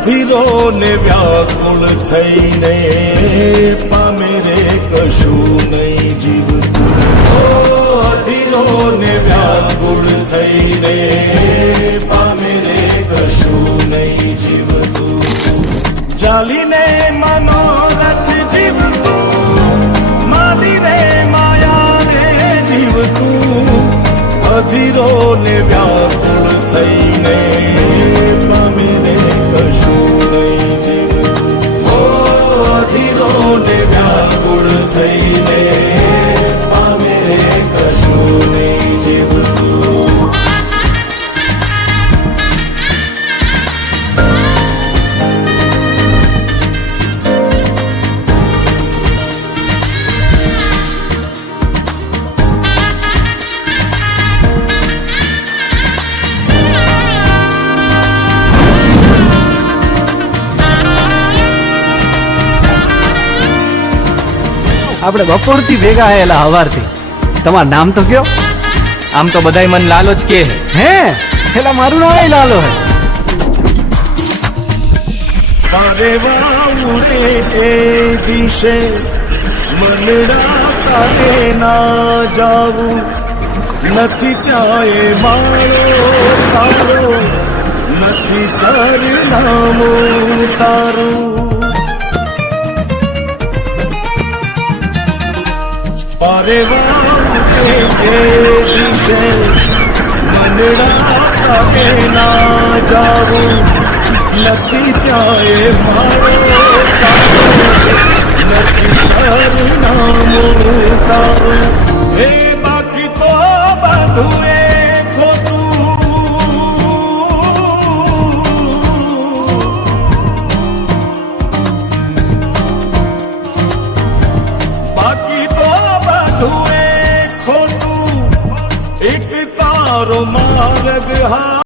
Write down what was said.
અધીરો ને વ્યાકુળ થઈને પામે રે કશું નહીં જીવતું. અધીરો ને વ્યાકુળ થઈને પામે રે કશું નહીં જીવતું. ચાલીને મનોરથ જીવતું, માલીને માયા રે જીવતું. અધીરો ને વ્યાકુળ થઈને પામે રે કશું નહીં જીવતું. અધીરો ને વ્યાકુળ થઈને પામે રે કશું નહીં જીવતું. આપણે બપોરથી ભેગા આયેલા હવારથી. તમારું નામ તો કયો? આમ તો બધાય મન લાલો જ કે હે પેલા મારું નામ લાલો હે. મારે વાઉડે એ દિશે મનડા તારે ના જાવું. નથી ત્યાં એ મારો તારો, નથી સરનામું તારું. પારે વાઉડે એ દિશે મનડા તારે ના જાવું. નથી ત્યાં એ મારો તારો, નથી સરનામું તારું. હે બાકી તો બધું એ ખોટું. બાકી તો બધું એ ખોટું. એક તારો માર્ગ હા